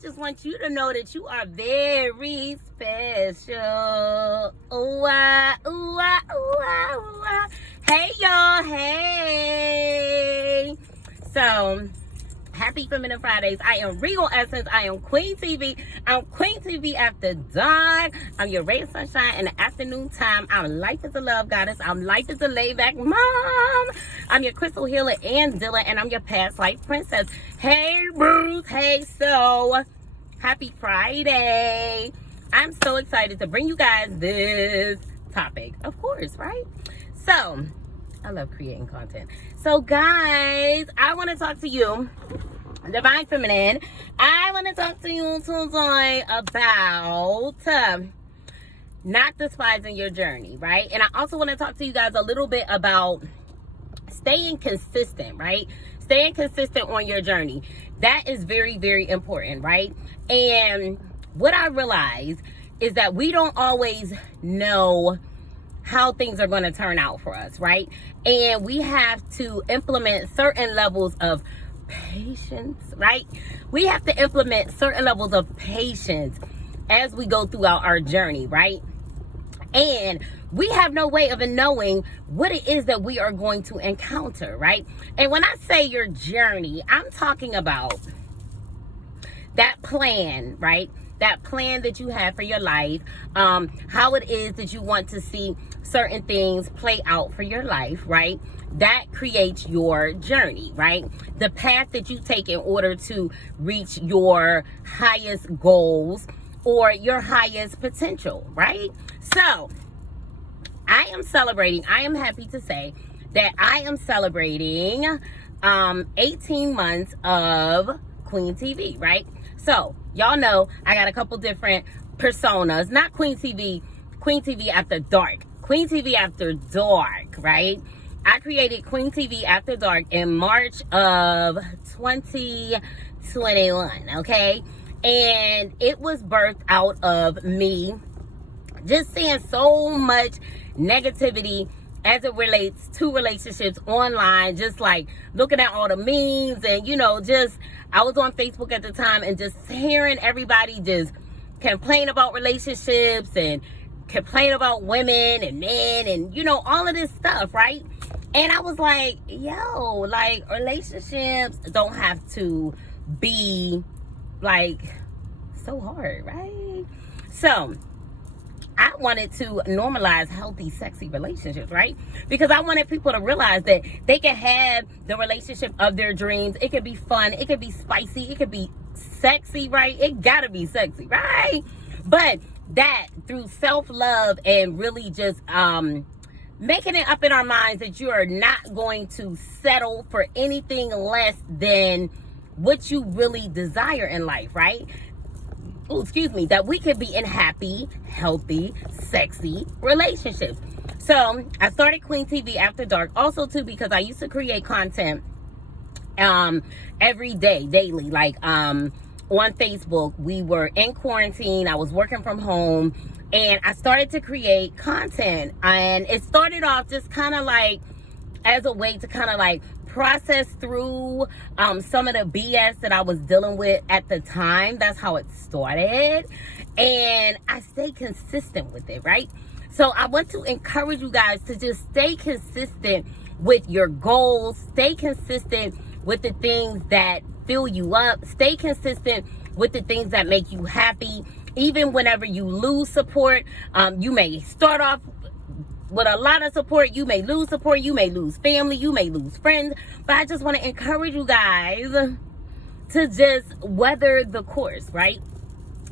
just want you to know that you are very special. Ooh, ah, ooh, ah, ooh, ah, ooh, ah. Hey, y'all. Hey. So, happy Feminine Fridays. I am Regal Essence. I am Queen TV. I'm Queen TV after dark. I'm your ray of sunshine in the afternoon time. I'm Life is a Love Goddess. I'm Life is a Laidback Mom. I'm your crystal healer and dealer, and I'm your past life princess. Hey, Bruce. Hey, so happy Friday. I'm so excited to bring you guys this topic, of course, right? So, I love creating content. So, guys, I want to talk to you, Divine Feminine. I want to talk to you today about not despising your journey, right? And I also want to talk to you guys a little bit about staying consistent, right? Staying consistent on your journey. That is very, very important, right? And what I realize is that we don't always know how things are going to turn out for us, right? And we have to implement certain levels of patience, right? We have to implement certain levels of patience as we go throughout our journey, right? And we have no way of knowing what it is that we are going to encounter, right? And when I say your journey, I'm talking about that plan, right? That plan that you have for your life, how it is that you want to see certain things play out for your life, right? That creates your journey, right? The path that you take in order to reach your highest goals or your highest potential, right? So, I am happy to say that I am celebrating 18 months of Queen TV, right? So, y'all know I got a couple different personas, not Queen TV After Dark. Queen TV After Dark, right? I created Queen TV After Dark in March of 2021, okay? And it was birthed out of me just seeing so much negativity as it relates to relationships online, just like looking at all the memes and, just, I was on Facebook at the time and just hearing everybody just complain about relationships and complain about women and men and, all of this stuff, right? And I was like, yo, like, relationships don't have to be, like, so hard, right? So, I wanted to normalize healthy, sexy relationships, right? Because I wanted people to realize that they can have the relationship of their dreams. It could be fun. It could be spicy. It could be sexy, right? It gotta be sexy, right? But that through self-love and really just making it up in our minds that you are not going to settle for anything less than what you really desire in life, right? That we could be in happy, healthy, sexy relationships. So I started Queen TV After Dark also too because I used to create content every day, daily, like on Facebook. We were in quarantine. I was working from home and I started to create content, and it started off just kind of like as a way to kind of like process through some of the BS that I was dealing with at the time. That's how it started, and I stayed consistent with it, right? So I want to encourage you guys to just stay consistent with your goals, stay consistent with the things that fill you up, stay consistent with the things that make you happy. Even whenever you lose support, you may start off with a lot of support, you may lose support, you may lose family, you may lose friends, but I just want to encourage you guys to just weather the course, right?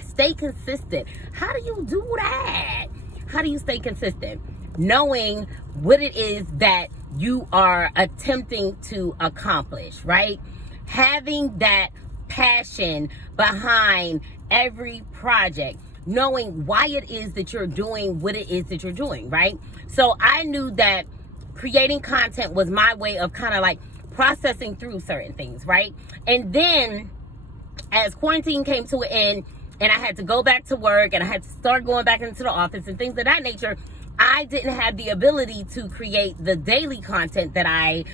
Stay consistent. How do you do that? How do you stay consistent? Knowing what it is that you are attempting to accomplish, right? Having that passion behind every project, knowing why it is that you're doing what it is that you're doing, right? So I knew that creating content was my way of kind of like processing through certain things, right? And then as quarantine came to an end and I had to go back to work and I had to start going back into the office and things of that nature, I didn't have the ability to create the daily content that I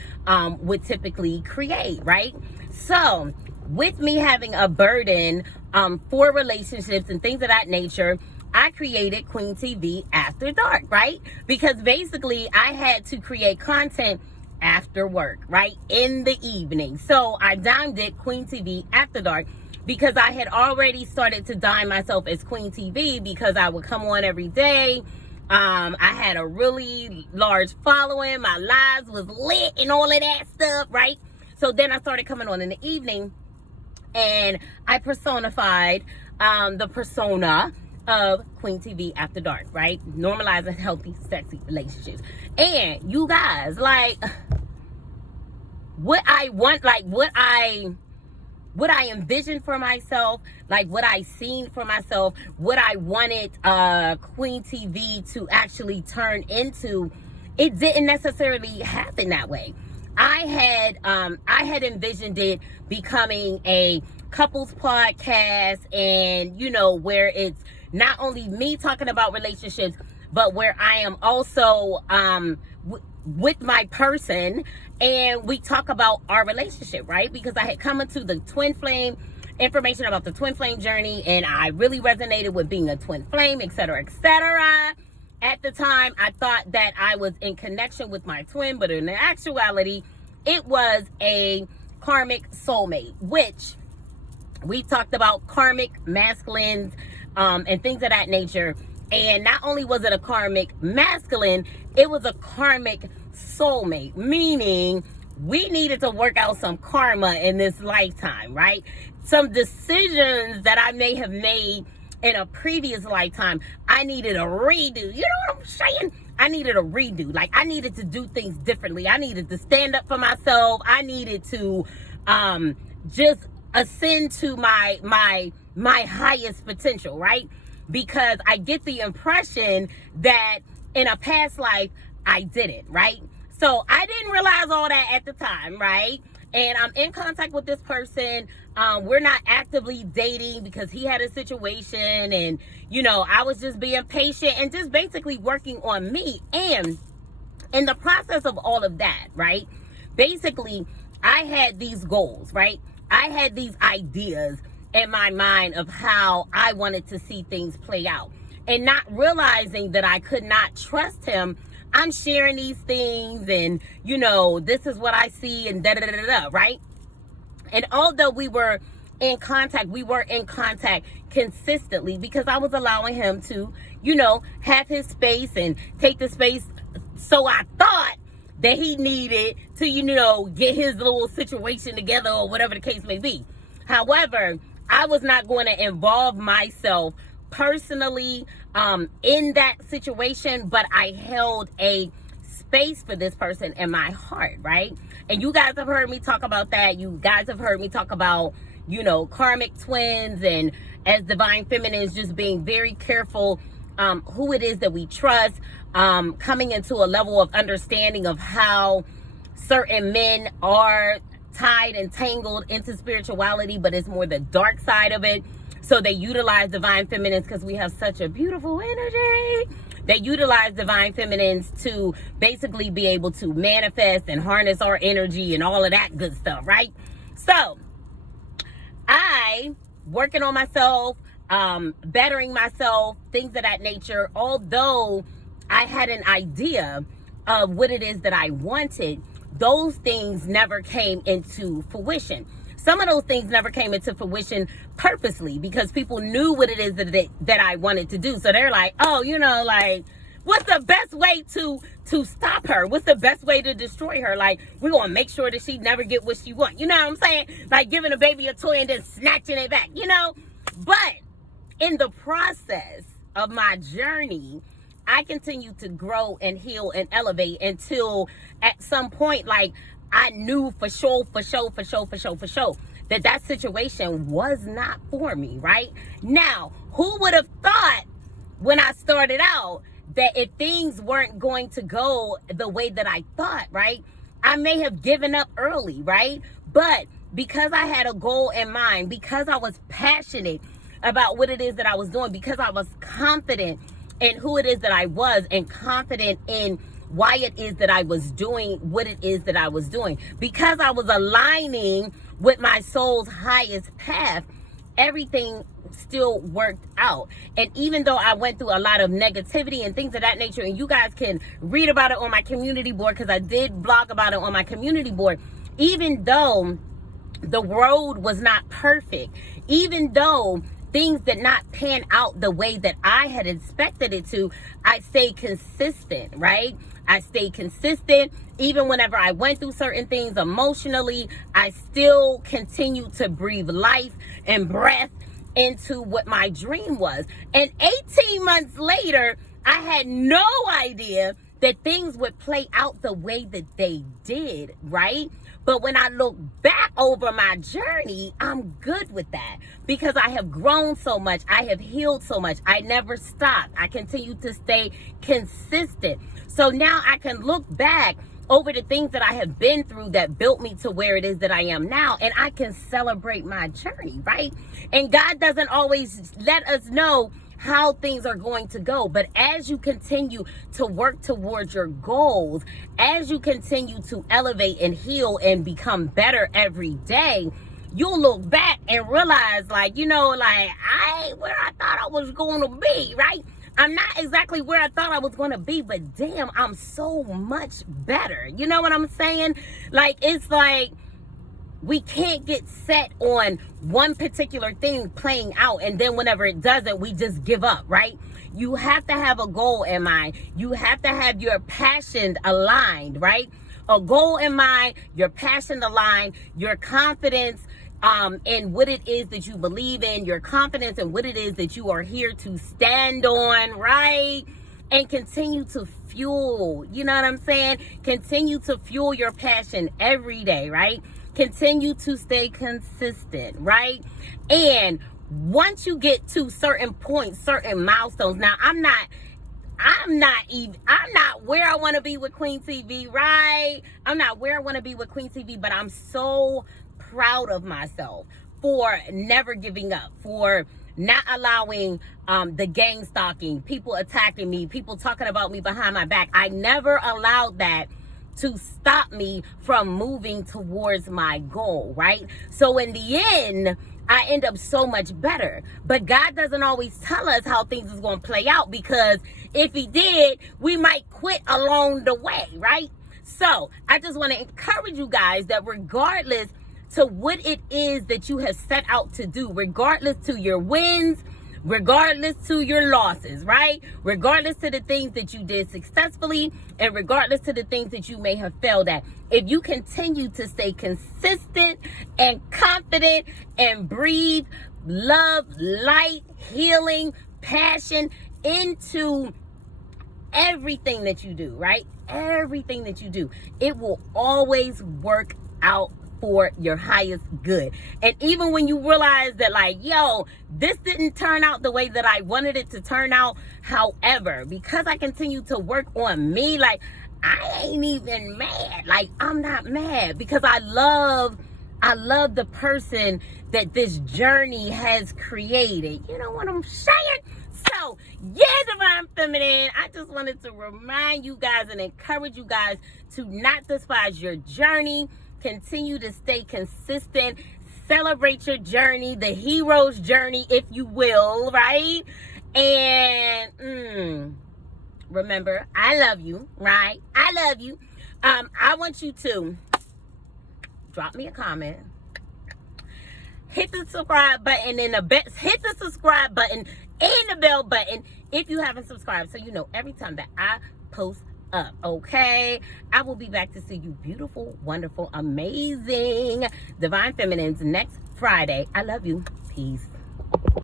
would typically create, right? So with me having a burden for relationships and things of that nature, I created QueenTV After Dark, right? Because basically I had to create content after work, right? In the evening. So I dimed it QueenTV After Dark because I had already started to dime myself as QueenTV because I would come on every day. I had a really large following. My lives was lit and all of that stuff, right? So then I started coming on in the evening and I personified the persona of QueenTV After Dark, right? Normalizing healthy, sexy relationships. And you guys, like, what I want, like what I envisioned for myself, like what I seen for myself, what I wanted QueenTV to actually turn into, it didn't necessarily happen that way. I had envisioned it becoming a couples podcast, and you know, where it's not only me talking about relationships, but where I am also with my person and we talk about our relationship, right? Because I had come into the twin flame information about the twin flame journey, and I really resonated with being a twin flame, etc., etc. At the time, I thought that I was in connection with my twin, but in actuality, it was a karmic soulmate, which we talked about karmic masculines and things of that nature. And not only was it a karmic masculine, it was a karmic soulmate, meaning we needed to work out some karma in this lifetime, right? Some decisions that I may have made in a previous lifetime, I needed a redo. You know what I'm saying? I needed a redo. Like, I needed to do things differently. I needed to stand up for myself. I needed to just ascend to my highest potential, right? Because I get the impression that in a past life, I didn't, right? So I didn't realize all that at the time, right? And I'm in contact with this person. We're not actively dating because he had a situation, and, you know, I was just being patient and just basically working on me. And in the process of all of that, right, basically I had these goals, right? I had these ideas in my mind of how I wanted to see things play out, and not realizing that I could not trust him. I'm sharing these things and, you know, this is what I see and da-da-da-da-da, right? And although we were in contact, we were in contact consistently because I was allowing him to, you know, have his space and take the space. So I thought that he needed to, you know, get his little situation together or whatever the case may be. However, I was not going to involve myself personally in that situation, but I held a space for this person in my heart, right? And you guys have heard me talk about that. You guys have heard me talk about, you know, karmic twins, and as divine feminines, just being very careful who it is that we trust, coming into a level of understanding of how certain men are tied and tangled into spirituality, but it's more the dark side of it. So they utilize divine feminines because we have such a beautiful energy. They utilize divine feminines to basically be able to manifest and harness our energy and all of that good stuff, right? So I working on myself, bettering myself, things of that nature. Although I had an idea of what it is that I wanted, those things never came into fruition. Some of those things never came into fruition purposely because people knew what it is that I wanted to do. So they're like, oh, you know, like, what's the best way to stop her? What's the best way to destroy her? Like, we're going to make sure that she never get what she wants. You know what I'm saying? Like giving a baby a toy and then snatching it back, you know? But in the process of my journey, I continue to grow and heal and elevate until at some point, like, I knew for sure that that situation was not for me, right? Now, who would have thought when I started out that if things weren't going to go the way that I thought, right, I may have given up early, right? But because I had a goal in mind, because I was passionate about what it is that I was doing, because I was confident in who it is that I was and confident in why it is that I was doing what it is that I was doing, because I was aligning with my soul's highest path, everything still worked out. And even though I went through a lot of negativity and things of that nature, and you guys can read about it on my community board, because I did blog about it on my community board, even though the road was not perfect, even though things did not pan out the way that I had expected it to, I stayed consistent, right? I stayed consistent. Even whenever I went through certain things emotionally, I still continued to breathe life and breath into what my dream was. And 18 months later, I had no idea that things would play out the way that they did, right? But when I look back over my journey, I'm good with that, because I have grown so much. I have healed so much. I never stopped. I continue to stay consistent. So now I can look back over the things that I have been through that built me to where it is that I am now, and I can celebrate my journey, right? And God doesn't always let us know how things are going to go, but as you continue to work towards your goals, as you continue to elevate and heal and become better every day, you'll look back and realize, like, you know, like, I ain't where I thought I was going to be, right? I'm not exactly where I thought I was going to be, but damn, I'm so much better. You know what I'm saying? Like, it's like, we can't get set on one particular thing playing out, and then whenever it doesn't, we just give up, right? You have to have a goal in mind. You have to have your passion aligned, right? A goal in mind, your passion aligned, your confidence in what it is that you believe in, your confidence in what it is that you are here to stand on, right? And continue to fuel, you know what I'm saying? Continue to fuel your passion every day, right? Continue to stay consistent, right? And once you get to certain points, certain milestones, now I'm not where I want to be with QueenTV, right? I'm not where I want to be with QueenTV, but I'm so proud of myself for never giving up, for not allowing the gang stalking, people attacking me, people talking about me behind my back. I never allowed that to stop me from moving towards my goal, right? So in the end, I end up so much better. But God doesn't always tell us how things is going to play out, because if he did, we might quit along the way, right? So I just want to encourage you guys that regardless to what it is that you have set out to do, regardless to your wins, regardless to your losses, right? Regardless to the things that you did successfully, and regardless to the things that you may have failed at, if you continue to stay consistent and confident and breathe love, light, healing, passion into everything that you do, right? Everything that you do, it will always work out for your highest good. And even when you realize that, like, yo, this didn't turn out the way that I wanted it to turn out, however, because I continue to work on me, like, I ain't even mad. Like, I'm not mad, because I love the person that this journey has created. You know what I'm saying? So, yeah, Divine Feminine, I just wanted to remind you guys and encourage you guys to not despise your journey. Continue to stay consistent. Celebrate your journey, the hero's journey, if you will, right? And remember, I love you, right? I love you. I want you to drop me a comment. Hit the subscribe button hit the subscribe button and the bell button if you haven't subscribed, so you know every time that I post up, okay? I will be back to see you beautiful, wonderful, amazing Divine Feminines next Friday. I love you. Peace.